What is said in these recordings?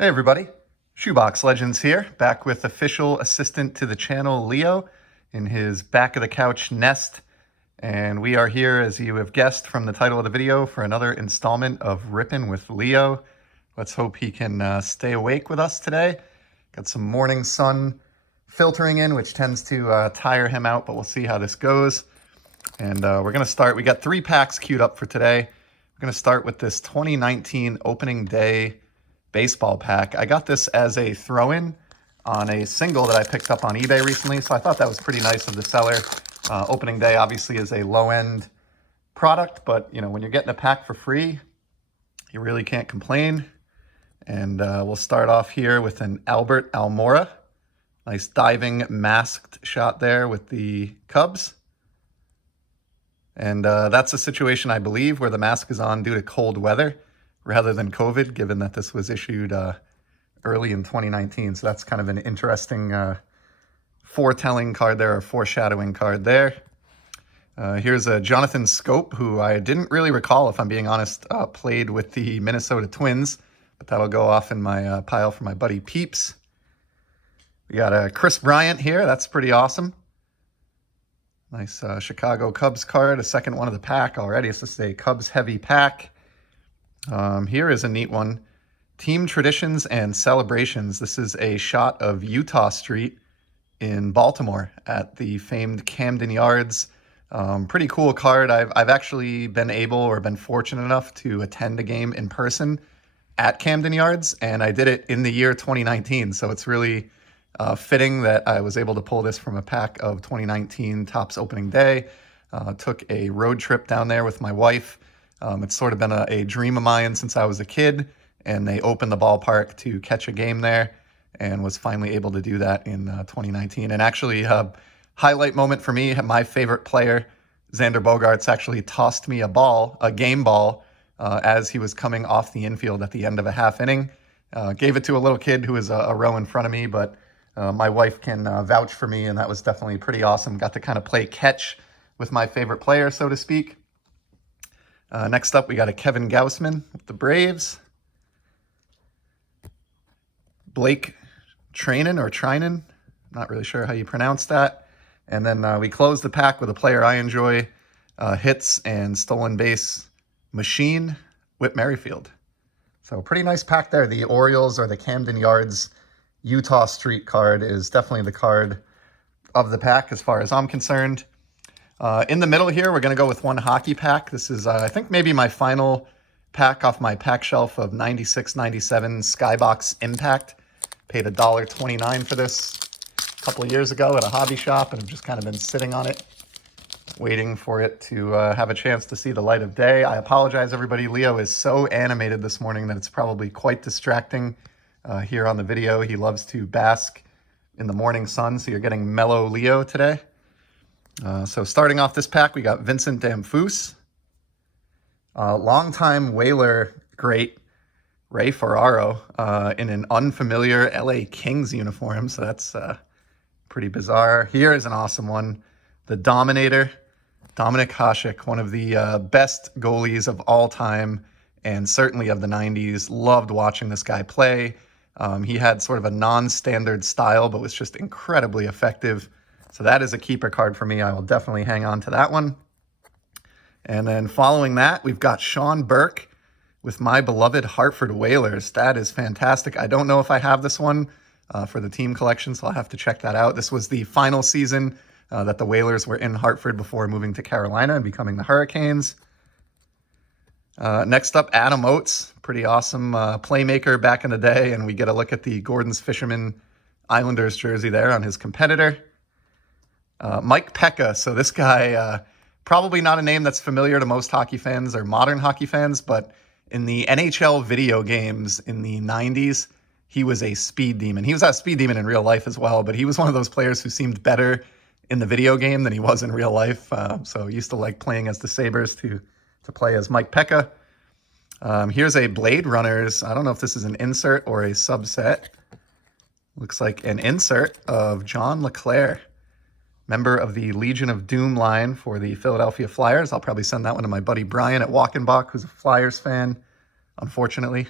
Hey everybody, Shoebox Legends here, back with official assistant to the channel, Leo, in his back of the couch nest. And we are here, as you have guessed from the title of the video, for another installment of Rippin with Leo. Let's hope he can stay awake with us today. Got some morning sun filtering in, which tends to tire him out, but we'll see how this goes. And we're going to start. We got 3 packs queued up for today. We're going to start with this 2019 opening day baseball pack. I got this as a throw-in on a single that I picked up on eBay recently, so I thought that was pretty nice of the seller. Opening day obviously is a low-end product, but you know, when you're getting a pack for free, you really can't complain. And we'll start off here with an Albert Almora. Nice diving masked shot there with the Cubs. And that's a situation, I believe, where the mask is on due to cold weather rather than COVID, given that this was issued early in 2019. So that's kind of an interesting foretelling card there, or foreshadowing card there. Here's a Jonathan Scope, who I didn't really recall, if I'm being honest, played with the Minnesota Twins, but that'll go off in my pile for my buddy Peeps. We got a Chris Bryant here. That's pretty awesome. Nice Chicago Cubs card, a second one of the pack already. This is a Cubs heavy pack. Here is a neat one. Team Traditions and Celebrations. This is a shot of Utah Street in Baltimore at the famed Camden Yards. Pretty cool card. I've actually been able, or been fortunate enough, to attend a game in person at Camden Yards, and I did it in the year 2019. So it's really fitting that I was able to pull this from a pack of 2019 Topps opening day. Took a road trip down there with my wife. It's sort of been a dream of mine since I was a kid, and they opened the ballpark to catch a game there, and was finally able to do that in 2019. And actually, highlight moment for me, my favorite player, Xander Bogaerts, actually tossed me a game ball, as he was coming off the infield at the end of a half inning. Gave it to a little kid who was a row in front of me, but my wife can vouch for me, and that was definitely pretty awesome. Got to kind of play catch with my favorite player, so to speak. Next up, we got a Kevin Gausman with the Braves. Blake Treinen, not really sure how you pronounce that. And then we close the pack with a player I enjoy, hits and stolen base machine, Whit Merrifield. So pretty nice pack there. The Orioles, or the Camden Yards Utah Street card, is definitely the card of the pack as far as I'm concerned. In the middle here, we're going to go with one hockey pack. This is, I think, maybe my final pack off my pack shelf of 96-97 Skybox Impact. Paid $1.29 for this a couple of years ago at a hobby shop, and I've just kind of been sitting on it, waiting for it to have a chance to see the light of day. I apologize, everybody. Leo is so animated this morning that it's probably quite distracting here on the video. He loves to bask in the morning sun, so you're getting mellow Leo today. So starting off this pack, we got Vincent Damphousse, longtime Whaler great Ray Ferraro in an unfamiliar LA Kings uniform, so that's pretty bizarre. Here is an awesome one, the Dominator, Dominik Hasek, one of the best goalies of all time, and certainly of the 90s. Loved watching this guy play. He had sort of a non-standard style, but was just incredibly effective. So that is a keeper card for me. I will definitely hang on to that one. And then following that, we've got Sean Burke with my beloved Hartford Whalers. That is fantastic. I don't know if I have this one for the team collection, so I'll have to check that out. This was the final season that the Whalers were in Hartford before moving to Carolina and becoming the Hurricanes. Next up, Adam Oates. Pretty awesome playmaker back in the day, and we get a look at the Gordon's Fisherman Islanders jersey there on his competitor. Mike Pekka. So this guy, probably not a name that's familiar to most hockey fans or modern hockey fans, but in the NHL video games in the 90s, he was a speed demon. He was a speed demon in real life as well, but he was one of those players who seemed better in the video game than he was in real life. So I used to like playing as the Sabres to play as Mike Pekka. Here's a Blade Runners. I don't know if this is an insert or a subset. Looks like an insert of John LeClair, member of the Legion of Doom line for the Philadelphia Flyers. I'll probably send that one to my buddy Brian at Walkenbach, who's a Flyers fan, unfortunately.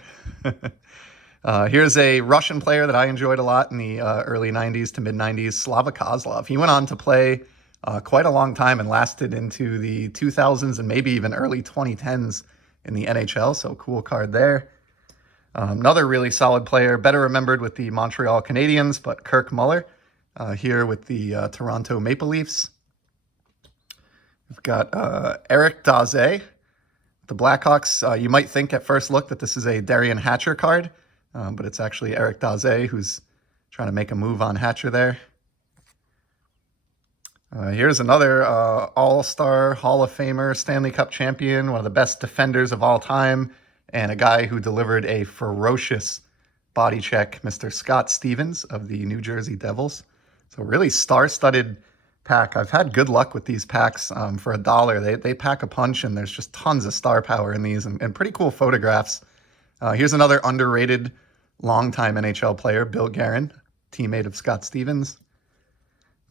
Here's a Russian player that I enjoyed a lot in the early 90s to mid 90s, Slava Kozlov. He went on to play quite a long time and lasted into the 2000s and maybe even early 2010s in the NHL, so cool card there. Another really solid player, better remembered with the Montreal Canadiens, but Kirk Muller here with the Toronto Maple Leafs. We've got Eric Daze, the Blackhawks. You might think at first look that this is a Darian Hatcher card, but it's actually Eric Daze who's trying to make a move on Hatcher there. Here's another All-Star Hall of Famer, Stanley Cup champion, one of the best defenders of all time, and a guy who delivered a ferocious body check, Mr. Scott Stevens of the New Jersey Devils. So really star-studded pack. I've had good luck with these packs for $1. They pack a punch, and there's just tons of star power in these and pretty cool photographs. Here's another underrated longtime NHL player, Bill Guerin, teammate of Scott Stevens.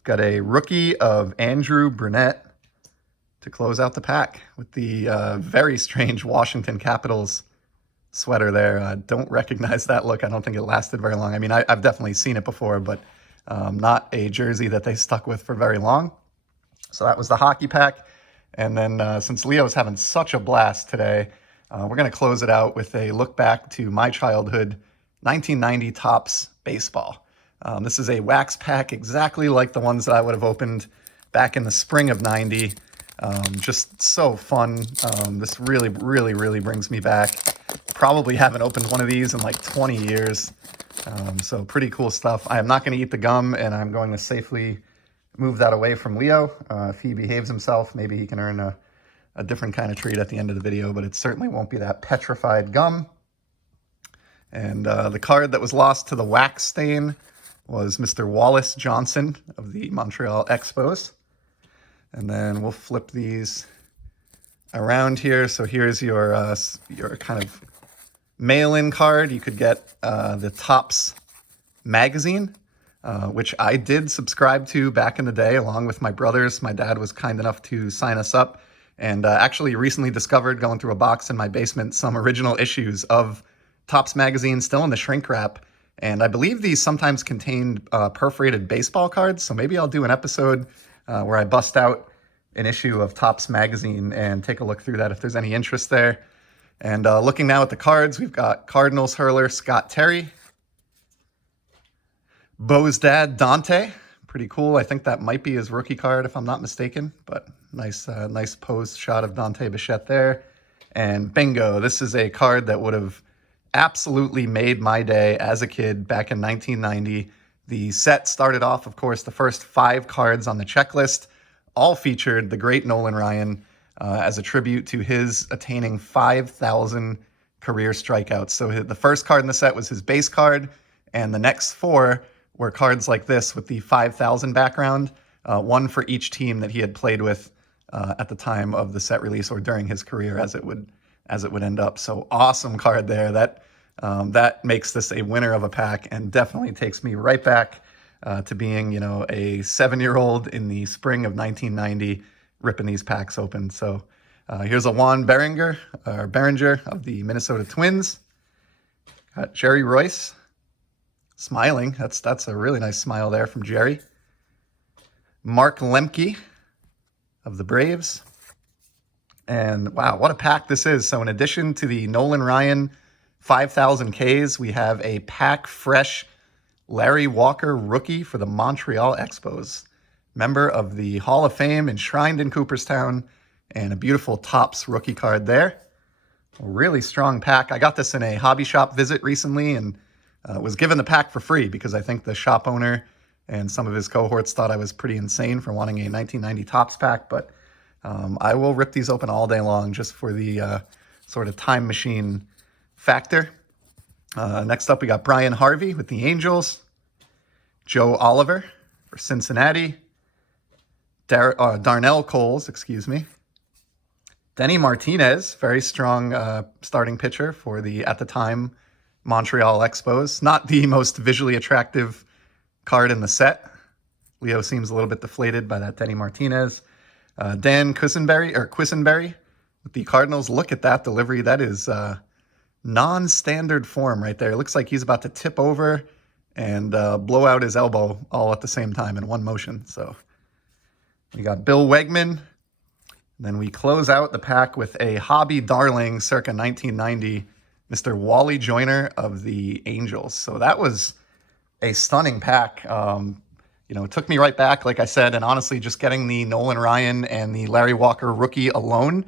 Got a rookie of Andrew Brunette to close out the pack with the very strange Washington Capitals sweater there. Don't recognize that look. I don't think it lasted very long. I mean, I've definitely seen it before, but not a jersey that they stuck with for very long. So that was the hockey pack. And then since Leo's having such a blast today, we're going to close it out with a look back to my childhood, 1990 Topps baseball. This is a wax pack exactly like the ones that I would have opened back in the spring of 90. Just so fun. This really, really, really brings me back. Probably haven't opened one of these in like 20 years. So pretty cool stuff. I am not going to eat the gum, and I'm going to safely move that away from Leo. If he behaves himself, maybe he can earn a different kind of treat at the end of the video, but it certainly won't be that petrified gum. And the card that was lost to the wax stain was Mr. Wallace Johnson of the Montreal Expos. And then we'll flip these around here. So here's your kind of mail-in card. You could get the Topps magazine, which I did subscribe to back in the day along with my brothers. My dad was kind enough to sign us up, and actually recently discovered, going through a box in my basement, some original issues of Topps magazine still in the shrink wrap. And I believe these sometimes contained perforated baseball cards. So maybe I'll do an episode where I bust out an issue of Topps magazine and take a look through that if there's any interest there. And looking now at the cards, we've got Cardinals hurler Scott Terry. Bo's dad, Dante. Pretty cool. I think that might be his rookie card if I'm not mistaken. But nice pose shot of Dante Bichette there. And bingo, this is a card that would have absolutely made my day as a kid back in 1990. The set started off, of course, the first 5 cards on the checklist all featured the great Nolan Ryan as a tribute to his attaining 5,000 career strikeouts. So the first card in the set was his base card, and the next 4 were cards like this with the 5,000 background, one for each team that he had played with at the time of the set release or during his career as it would end up. So awesome card there. That makes this a winner of a pack and definitely takes me right back to being, a 7-year-old in the spring of 1990, ripping these packs open. So here's a Juan Berenger of the Minnesota Twins. Got Jerry Royce smiling. That's a really nice smile there from Jerry. Mark Lemke of the Braves. And wow, what a pack this is. So in addition to the Nolan Ryan 5,000 Ks, we have a pack fresh Larry Walker rookie for the Montreal Expos. Member of the Hall of Fame, enshrined in Cooperstown, and a beautiful Topps rookie card there. A really strong pack. I got this in a hobby shop visit recently and was given the pack for free because I think the shop owner and some of his cohorts thought I was pretty insane for wanting a 1990 Topps pack, but I will rip these open all day long just for the sort of time machine factor. Next up, we got Brian Harvey with the Angels. Joe Oliver for Cincinnati. Darnell Coles, Denny Martinez, very strong starting pitcher for the, at the time, Montreal Expos. Not the most visually attractive card in the set. Leo seems a little bit deflated by that Denny Martinez. Dan Quisenberry with the Cardinals. Look at that delivery. That is non-standard form right there. It looks like he's about to tip over and blow out his elbow all at the same time in one motion. So we got Bill Wegman. Then we close out the pack with a hobby darling circa 1990, Mr. Wally Joyner of the Angels. So that was a stunning pack. It took me right back, like I said, and honestly, just getting the Nolan Ryan and the Larry Walker rookie alone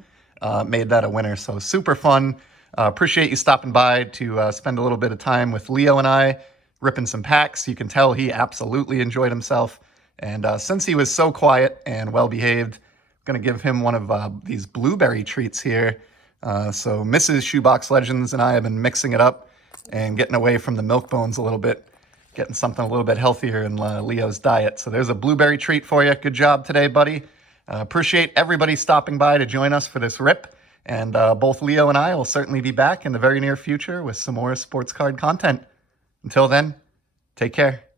made that a winner. So super fun. Appreciate you stopping by to spend a little bit of time with Leo and I, ripping some packs. You can tell he absolutely enjoyed himself. And since he was so quiet and well-behaved, I'm going to give him one of these blueberry treats here. So Mrs. Shoebox Legends and I have been mixing it up and getting away from the milk bones a little bit, getting something a little bit healthier in Leo's diet. So there's a blueberry treat for you. Good job today, buddy. Appreciate everybody stopping by to join us for this rip. And both Leo and I will certainly be back in the very near future with some more sports card content. Until then, take care.